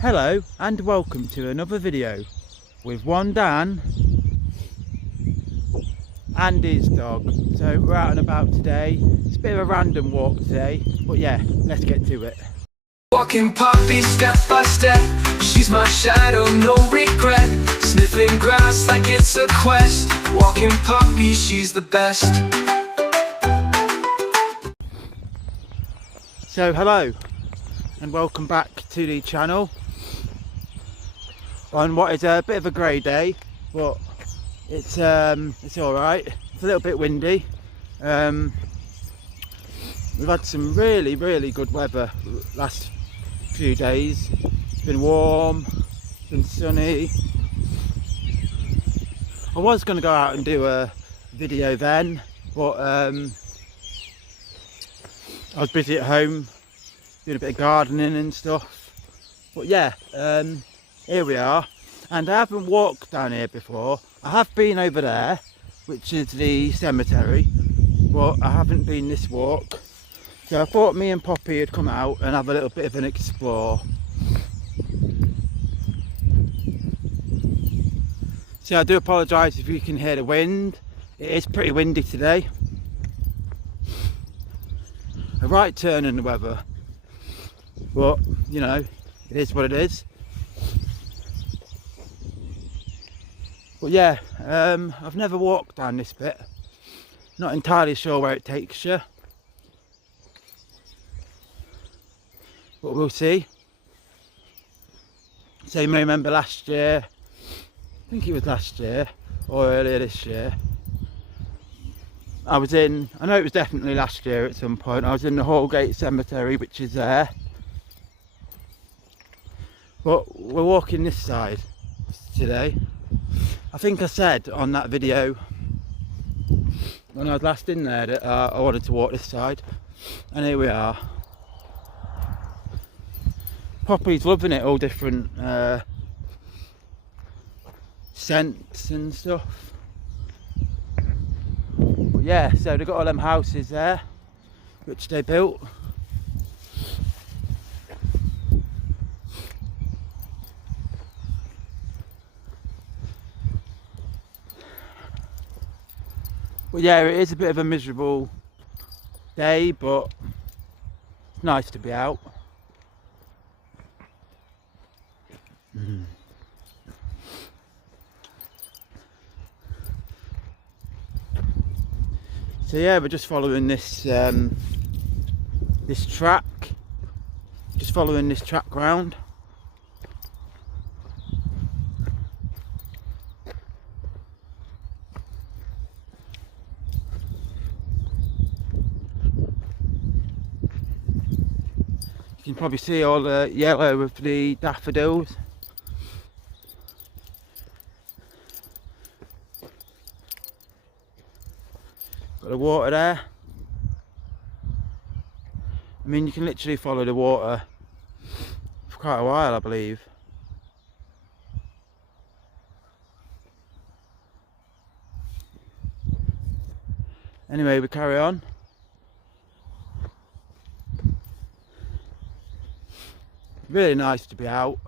Hello and welcome to another video with one Dan and his dog. So we're out and about today. It's a bit of a random walk today, but yeah, let's get to it. Walking Poppy step by step, she's my shadow, no regret. Sniffing grass like it's a quest. Walking Poppy, she's the best. So hello and welcome back to the channel on what is a bit of a grey day, but it's all right. It's a little bit windy. We've had some really good weather last few days. It's been warm, it's been sunny. I was going to go out and do a video then, but I was busy at home doing a bit of gardening and stuff. But yeah, here we are, and I haven't walked down here before. I have been over there, which is the cemetery, but I haven't been this walk. So I thought me and Poppy would come out and have a little bit of an explore. So I do apologise if you can hear the wind. It is pretty windy today. A right turn in the weather, but you know, it is what it is. But yeah, I've never walked down this bit. Not entirely sure where it takes you, but we'll see. So you may remember last year, I think it was last year or earlier this year, I know it was definitely last year at some point, I was in the Hallgate Cemetery, which is there. But we're walking this side today. I think I said on that video when I was last in there that I wanted to walk this side, and here we are. Poppy's loving it, all different scents and stuff. But yeah, so they've got all them houses there which they built. But yeah, it is a bit of a miserable day, but it's nice to be out. So yeah, we're just following this this track, round. You can probably see all the yellow of the daffodils. Got the water there. I mean, you can literally follow the water for quite a while, I believe. Anyway, we carry on. Really nice to be out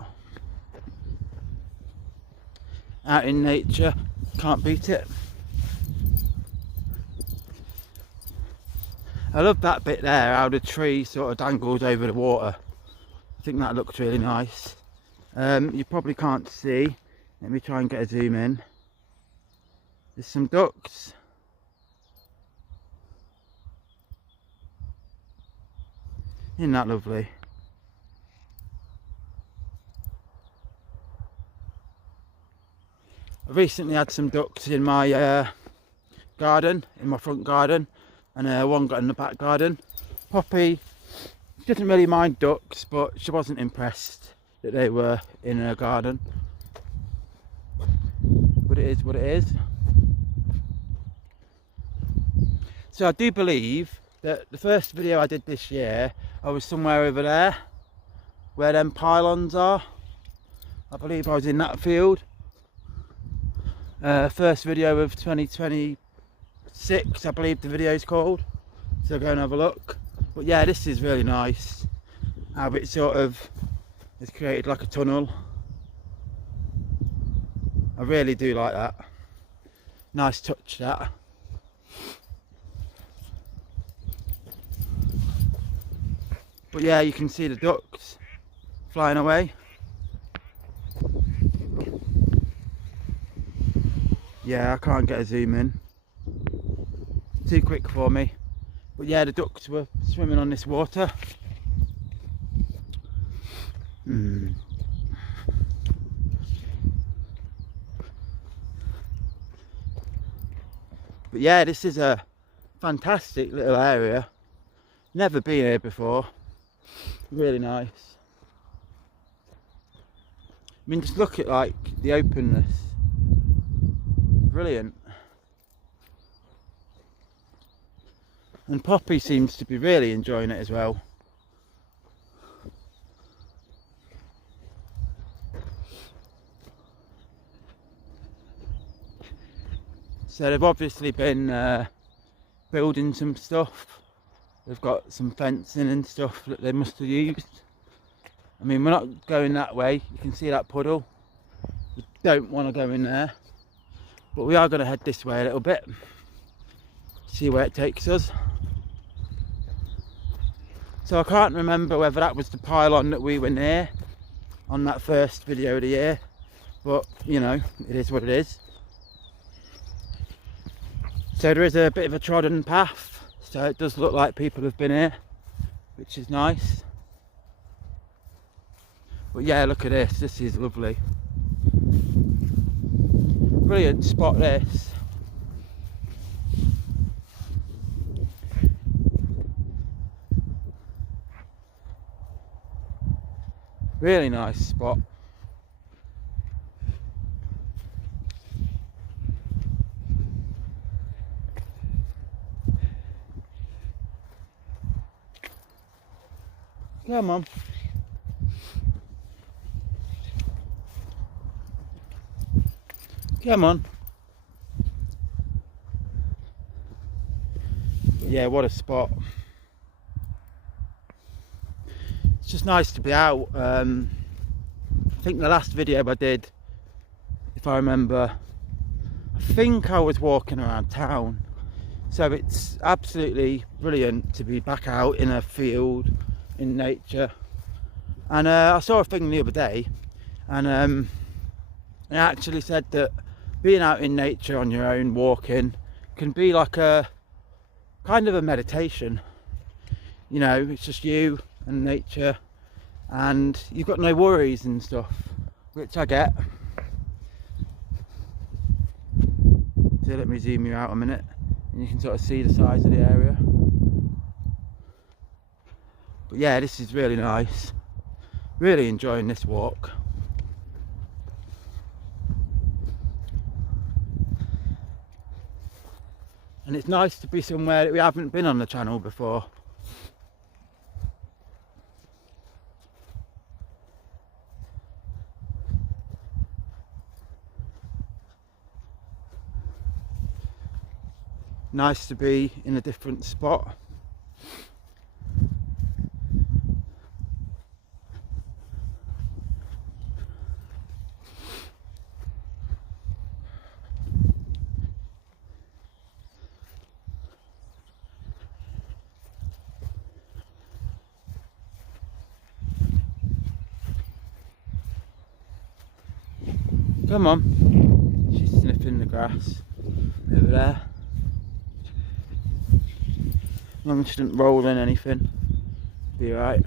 in nature, can't beat it. I love that bit there, how the tree sort of dangles over the water. I think that looks really nice. You probably can't see, let me try and get a zoom in. There's some ducks. Isn't that lovely? I recently had some ducks in my garden, in my front garden, and one got in the back garden. Poppy didn't really mind ducks, but she wasn't impressed that they were in her garden. But it is what it is. So I do believe that the first video I did this year, I was somewhere over there, where them pylons are. I believe I was in that field. First video of 2026, I believe the video is called, so go and have a look. But yeah, this is really nice, how it sort of It's created like a tunnel. I really do like that. Nice touch, that. But yeah, you can see the ducks flying away. Yeah, I can't get a zoom in. Too quick for me. But yeah, the ducks were swimming on this water. But yeah, this is a fantastic little area. Never been here before. Really nice. I mean, just look at like the openness. Brilliant. And Poppy seems to be really enjoying it as well. So they've obviously been building some stuff. They've got some fencing and stuff that they must have used. I mean, we're not going that way. You can see that puddle. We don't want to go in there. But we are going to head this way a little bit. See where it takes us. So I can't remember whether that was the pylon that we were near on that first video of the year. But, you know, it is what it is. So there is a bit of a trodden path, so it does look like people have been here, which is nice. But yeah, look at this is lovely. Brilliant spot this. Really nice spot. Come on. Come on. Yeah, what a spot. It's just nice to be out. I think the last video I did, if I remember, I think I was walking around town. So it's absolutely brilliant to be back out in a field, in nature. And I saw a thing the other day, and it actually said that being out in nature on your own, walking, can be like a kind of a meditation. You know, it's just you and nature, and you've got no worries and stuff, which I get. So let me zoom you out a minute, and you can sort of see the size of the area. But yeah, this is really nice. Really enjoying this walk. And it's nice to be somewhere that we haven't been on the channel before. Nice to be in a different spot. Come on. She's sniffing the grass over there. As long as she didn't roll in anything, be alright.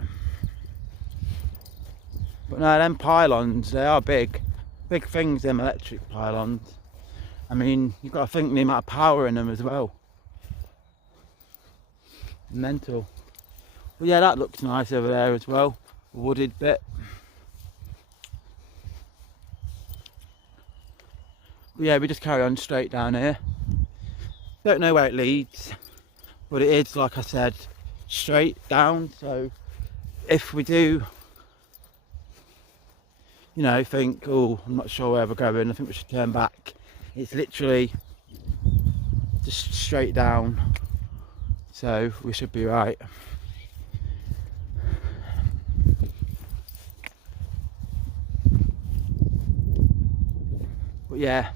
But no, them pylons, they are big. Big things, them electric pylons. I mean, you've got to think the amount of power in them as well. Mental. But yeah, that looks nice over there as well. A wooded bit. But yeah, we just carry on straight down here. Don't know where it leads, but it is, like I said, straight down. So if we do, you know, think, oh, I'm not sure where we're going, I think we should turn back, it's literally just straight down, so we should be right. But yeah,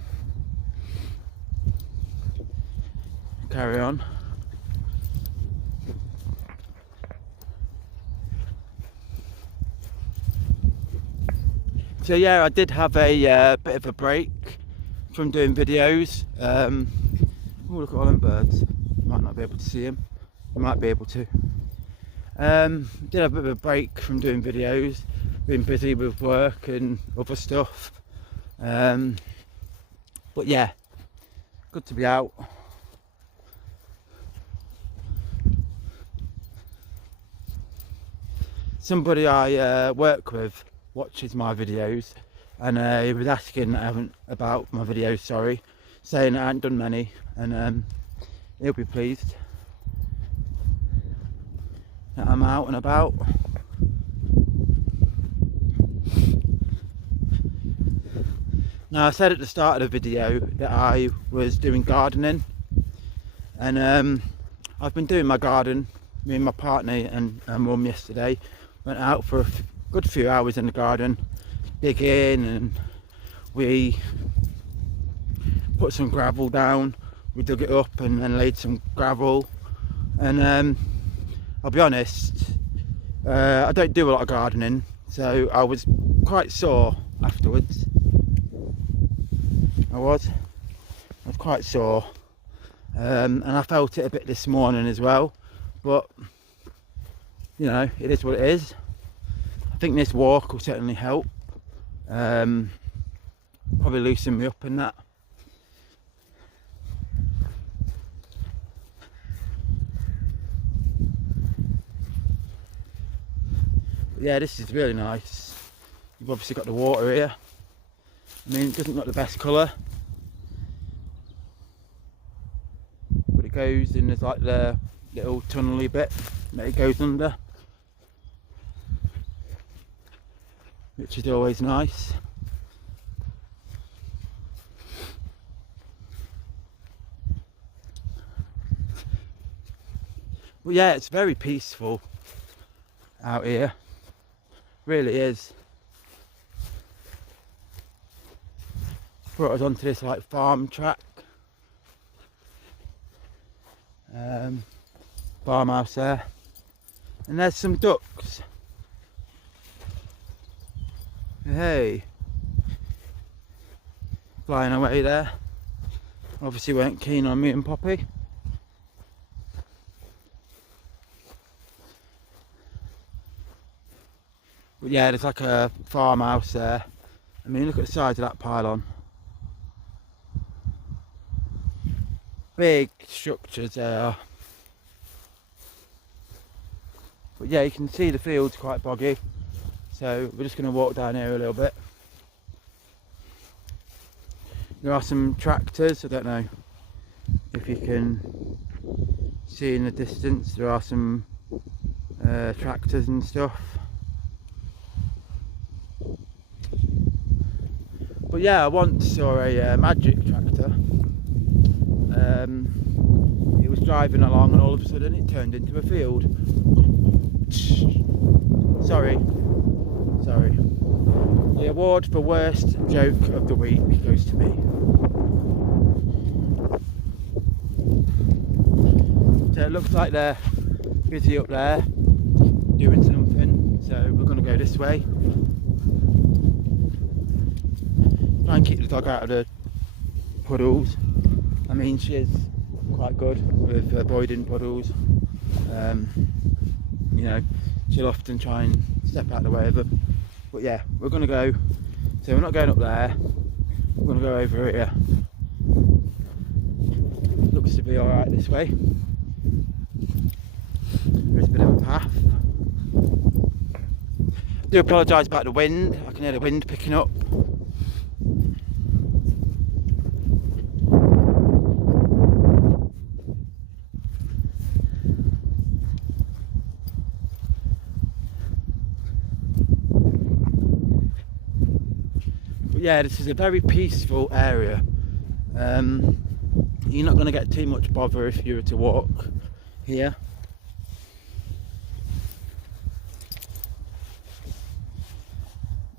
carry on. So yeah, I did have a bit of a break from doing videos. Oh, look at all them birds. Might not be able to see them. You might be able to. Did have a bit of a break from doing videos. Been busy with work and other stuff. But yeah, good to be out. Somebody I work with watches my videos, and he was asking about my videos, sorry, saying I hadn't done many, and he'll be pleased that I'm out and about. Now, I said at the start of the video that I was doing gardening, and I've been doing my garden. Me and my partner and mum yesterday went out for a good few hours in the garden, digging, and we put some gravel down. We dug it up and then laid some gravel, and I'll be honest, I don't do a lot of gardening, so I was quite sore afterwards. I was quite sore, and I felt it a bit this morning as well, but you know, it is what it is. I think this walk will certainly help, probably loosen me up in that. But yeah, this is really nice. You've obviously got the water here. I mean, it doesn't look the best colour, but it goes in, there's like the little tunnely bit that it goes under, which is always nice. But yeah, it's very peaceful out here, really is. Brought us onto this like farm track, farmhouse there, and there's some ducks. Hey, flying away there. Obviously weren't keen on me and Poppy. But yeah, there's like a farmhouse there. I mean, look at the size of that pylon. Big structures there. But yeah, you can see the field's quite boggy, so we're just going to walk down here a little bit. There are some tractors. I don't know if you can see in the distance, there are some tractors and stuff. But yeah, I once saw a magic tractor. It was driving along and all of a sudden it turned into a field. Sorry. The award for worst joke of the week goes to me. So it looks like they're busy up there doing something, so we're going to go this way. Try and keep the dog out of the puddles. I mean, she is quite good with avoiding puddles. You know, she'll often try and step out of the way of them. But yeah, we're going to go, so we're not going up there, we're going to go over here. Looks to be alright this way. There's a bit of a path. I do apologise about the wind, I can hear the wind picking up. But yeah, this is a very peaceful area. You're not going to get too much bother if you were to walk here.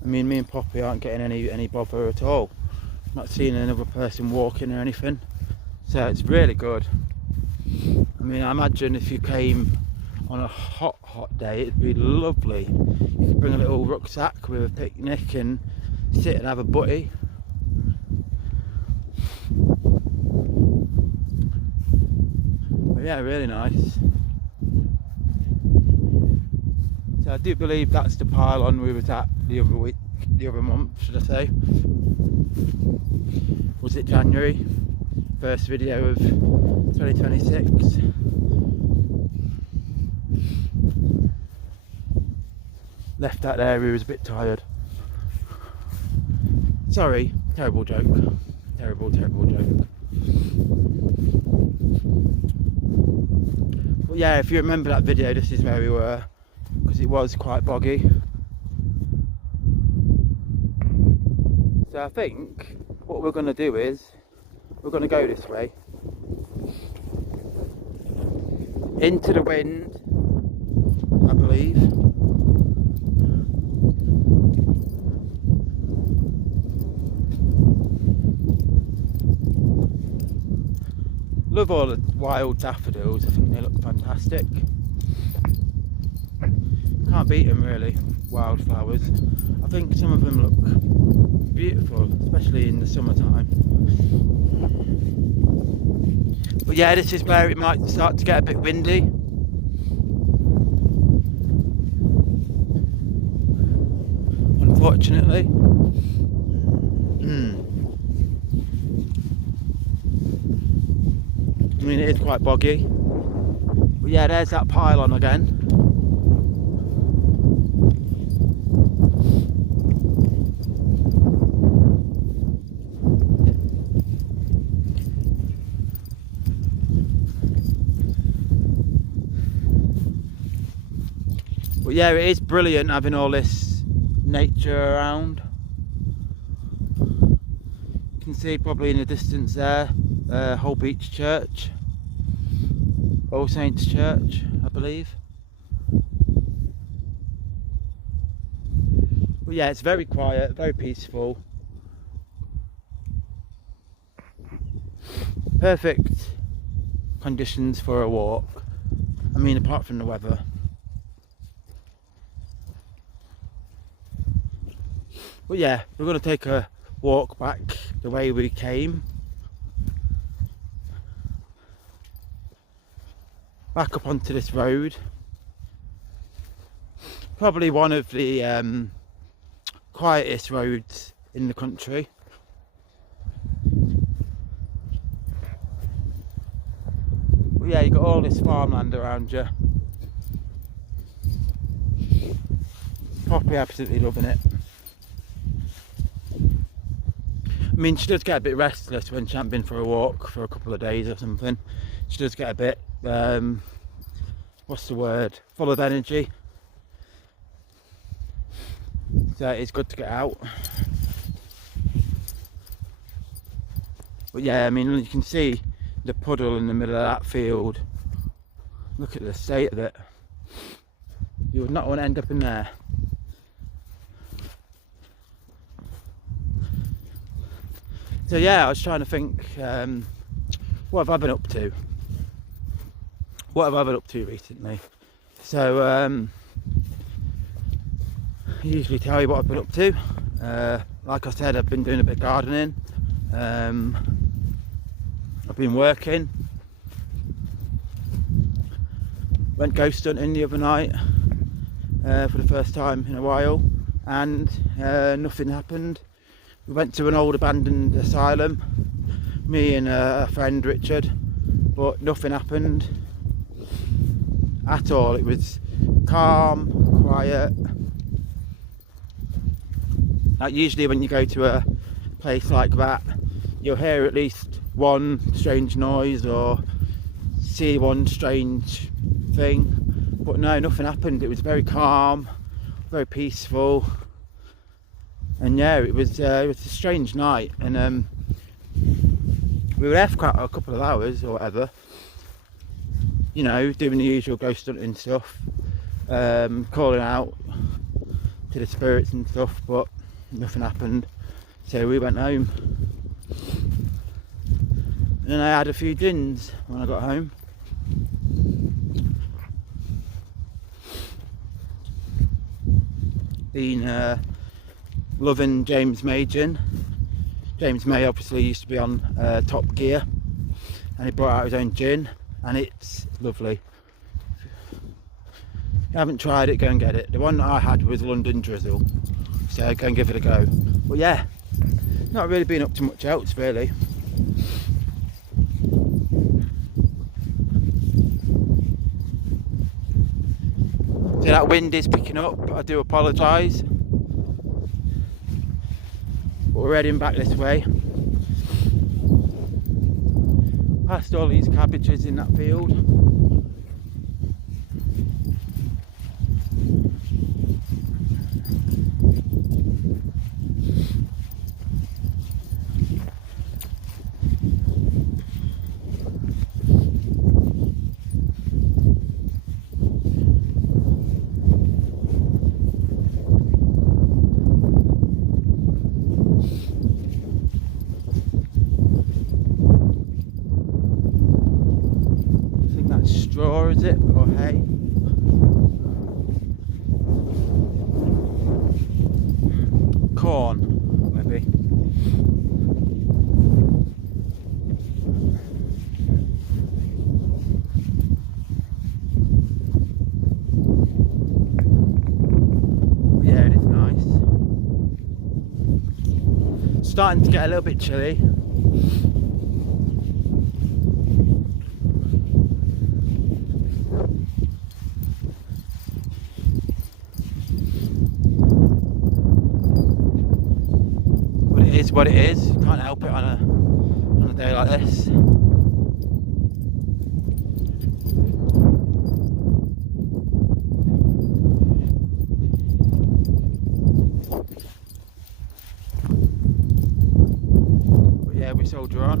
I mean, me and Poppy aren't getting any bother at all. not seen another person walking or anything, so it's really good. I mean, I imagine if you came on a hot day, it'd be lovely. You could bring a little rucksack with a picnic and sit and have a butty. But yeah, really nice. So I do believe that's the pylon we was at the other month, should I say. Was it January? First video of 2026. Left that there, he was a bit tired. Sorry, terrible joke. Terrible joke. But yeah, if you remember that video, this is where we were, because it was quite boggy. So I think what we're going to do is, we're going to go this way. Into the wind, I believe. Love all the wild daffodils, I think they look fantastic. Can't beat them really, wildflowers. I think some of them look beautiful, especially in the summertime. But yeah, this is where it might start to get a bit windy. Unfortunately. I mean, it is quite boggy. But yeah, there's that pylon again. But yeah, it is brilliant having all this nature around. You can see probably in the distance there, Holbeach Church, All Saints Church, I believe. But yeah, it's very quiet, very peaceful. Perfect conditions for a walk. I mean, apart from the weather. But yeah, we're going to take a walk back the way we came. Back up onto this road. Probably one of the quietest roads in the country. But yeah, you got all this farmland around you. Poppy absolutely loving it. I mean, she does get a bit restless when she hasn't been for a walk for a couple of days or something. She does get a bit, what's the word, full of energy. So it's good to get out. But yeah, I mean, you can see the puddle in the middle of that field. Look at the state of it. You would not want to end up in there. So yeah, I was trying to think, what have I been up to? What have I been up to recently? So, I usually tell you what I've been up to. Like I said, I've been doing a bit of gardening. I've been working. Went ghost hunting the other night for the first time in a while, and nothing happened. We went to an old abandoned asylum, me and a friend Richard, but nothing happened at all. It was calm, quiet. Like usually when you go to a place like that, you'll hear at least one strange noise or see one strange thing, but no, nothing happened. It was very calm, very peaceful. And yeah, it was a strange night, and we were there for quite a couple of hours or whatever, you know, doing the usual ghost hunting stuff, calling out to the spirits and stuff, but nothing happened, so we went home. And I had a few gins when I got home. Been loving James May gin. James May obviously used to be on Top Gear, and he brought out his own gin, and it's lovely. If you haven't tried it, go and get it. The one I had was London Drizzle, so go and give it a go. But yeah, not really been up to much else really. So that wind is picking up, I do apologise. But we're heading back this way. Past all these cabbages in that field. Straw, is it, or hay? Corn, maybe. Yeah, it is nice. Starting to get a little bit chilly. It is what it is. You can't help it on a day like this. But yeah, we soldier on.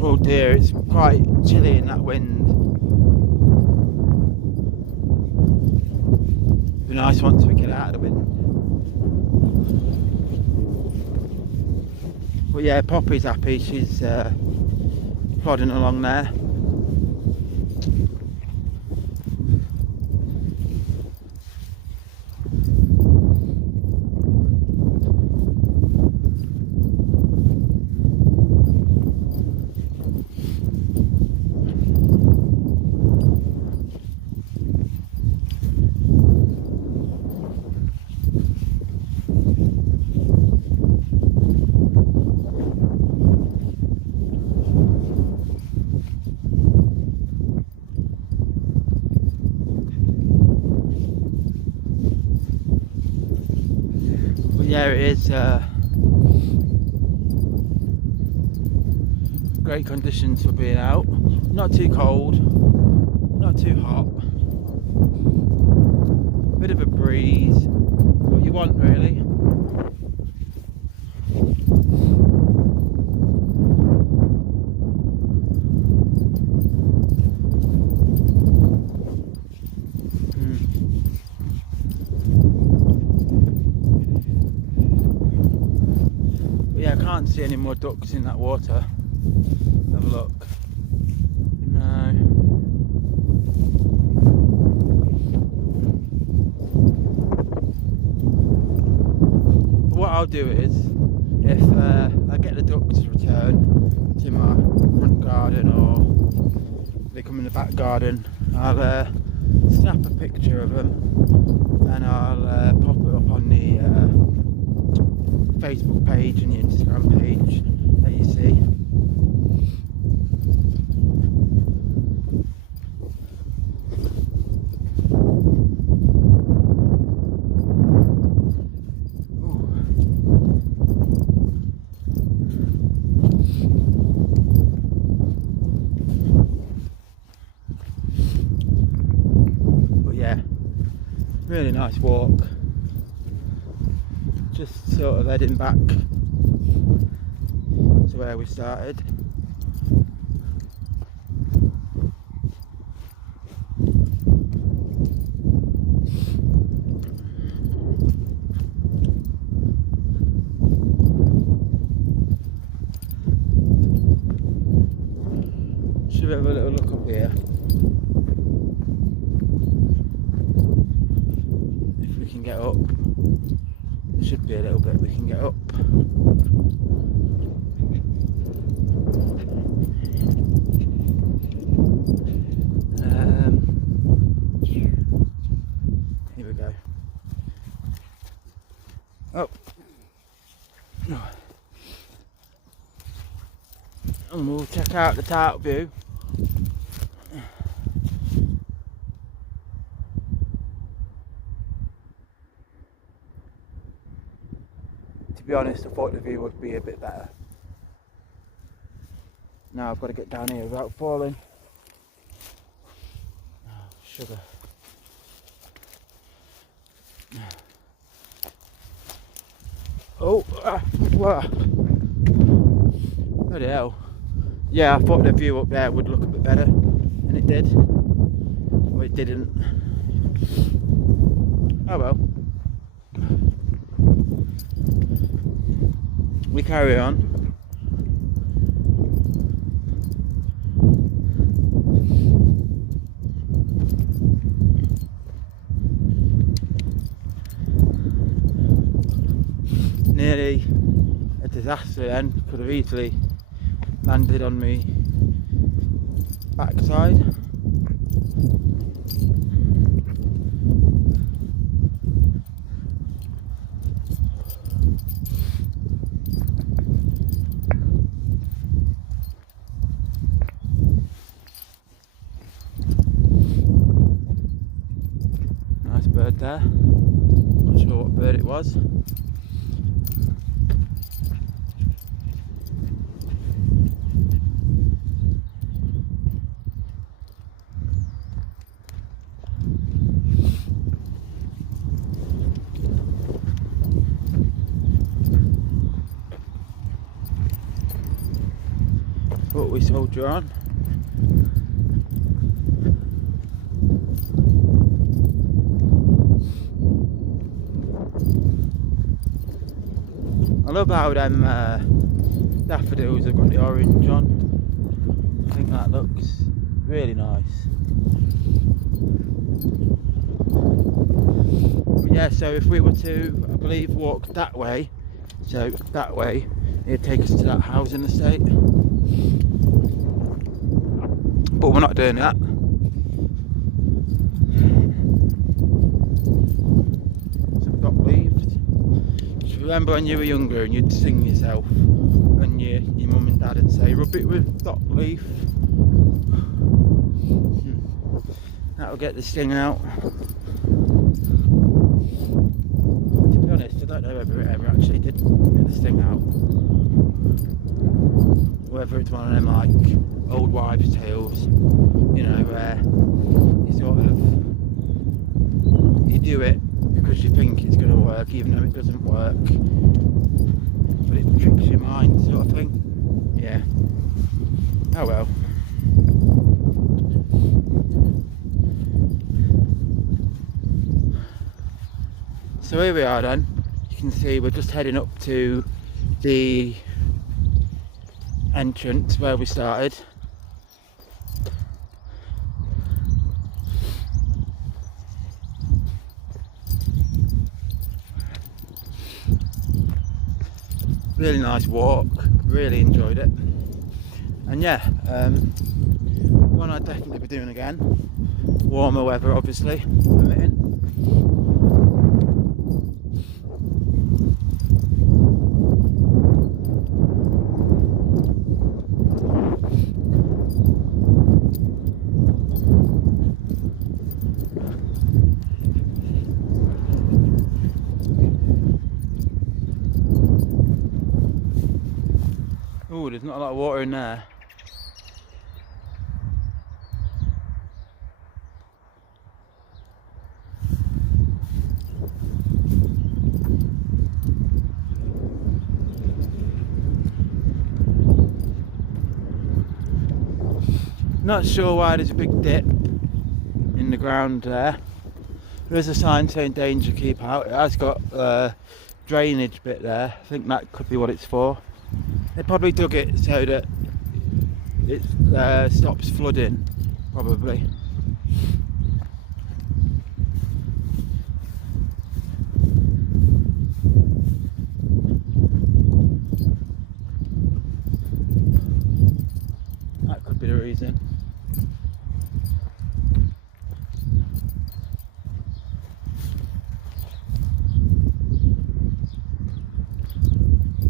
Oh dear, it's quite chilly in that wind. Be nice once we get out of the wind. But yeah, Poppy's happy, she's plodding along there. Yeah, it is great conditions for being out. Not too cold, not too hot. Bit of a breeze, what you want really. Yeah, I can't see any more ducks in that water. Have a look. No. I'll do is, if I get the ducks to return to my front garden or they come in the back garden, I'll snap a picture of them and I'll pop it up on the Facebook page and the Instagram page that you see. Really nice walk, just sort of heading back to where we started. Should we have a little look up here? Get up. There should be a little bit we can get up. Here we go. Oh. And we'll check out the top view. To be honest, I thought the view would be a bit better. Now I've got to get down here without falling. Oh, sugar. Oh, wow. Bloody hell. Yeah, I thought the view up there would look a bit better, and it did. Well, it didn't. Oh well. We carry on. Nearly a disaster then, could have easily landed on me backside. Nice bird there, not sure what bird it was. But we soldier on. I love how them daffodils have got the orange on. I think that looks really nice. But yeah, so if we were to, I believe, walk that way, so that way, it'd take us to that housing estate. But we're not doing that. So we got leaves. Just remember when you were younger and you'd sing yourself and your mum and dad would say, rub it with dock leaf. That'll get the sting out. To be honest, I don't know whether it ever actually did get the sting out. Whether it's one of them like old wives' tales, you know, where you sort of, you do it because you think it's going to work even though it doesn't work, but it tricks your mind sort of thing. Yeah. Oh well. So here we are then. You can see we're just heading up to the entrance where we started. Really nice walk, really enjoyed it. And yeah, one I'd definitely be doing again. Warmer weather obviously permitting. Oh, there's not a lot of water in there. Not sure why there's a big dip in the ground there. There is a sign saying danger, keep out. It has got a drainage bit there. I think that could be what it's for. They probably dug it so that it stops flooding, probably. That could be the reason.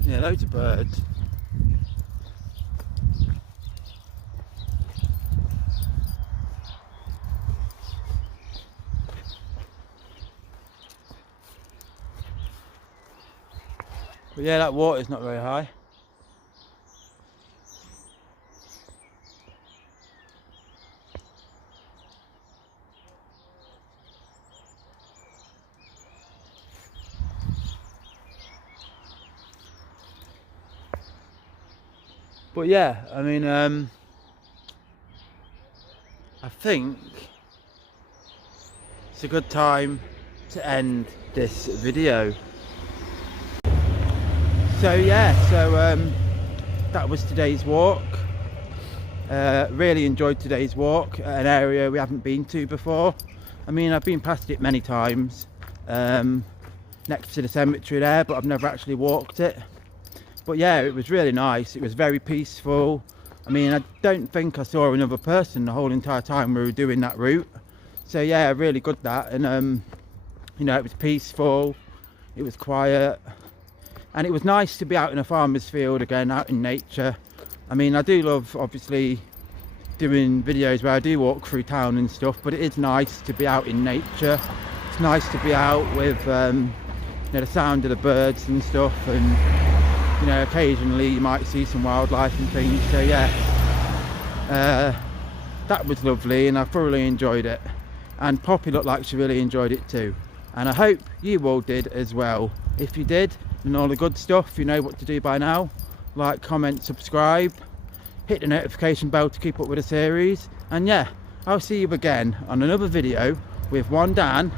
Yeah, loads of birds. But yeah, that water's not very high. But yeah, I mean, I think it's a good time to end this video. So yeah, that was today's walk. Really enjoyed today's walk at an area we haven't been to before. I mean, I've been past it many times, next to the cemetery there, but I've never actually walked it. But yeah, it was really nice. It was very peaceful. I mean, I don't think I saw another person the whole entire time we were doing that route. So yeah, really good that. And you know, it was peaceful, it was quiet, and it was nice to be out in a farmer's field again, out in nature. I mean, I do love obviously doing videos where I do walk through town and stuff, but it is nice to be out in nature. It's nice to be out with you know, the sound of the birds and stuff, and you know, occasionally you might see some wildlife and things. So yeah, that was lovely and I thoroughly enjoyed it, and Poppy looked like she really enjoyed it too, and I hope you all did as well. If you did, and all the good stuff, you know what to do by now. Like, comment, subscribe, hit the notification bell to keep up with the series, and yeah, I'll see you again on another video with one Dan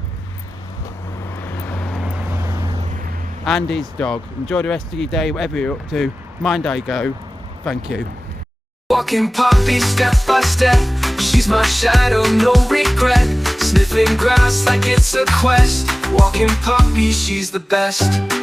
and his dog. Enjoy the rest of your day, whatever you're up to. Mind I go. Thank you. Walking Poppy step by step, she's my shadow, no regret. Sniffing grass like it's a quest. Walking Poppy, she's the best.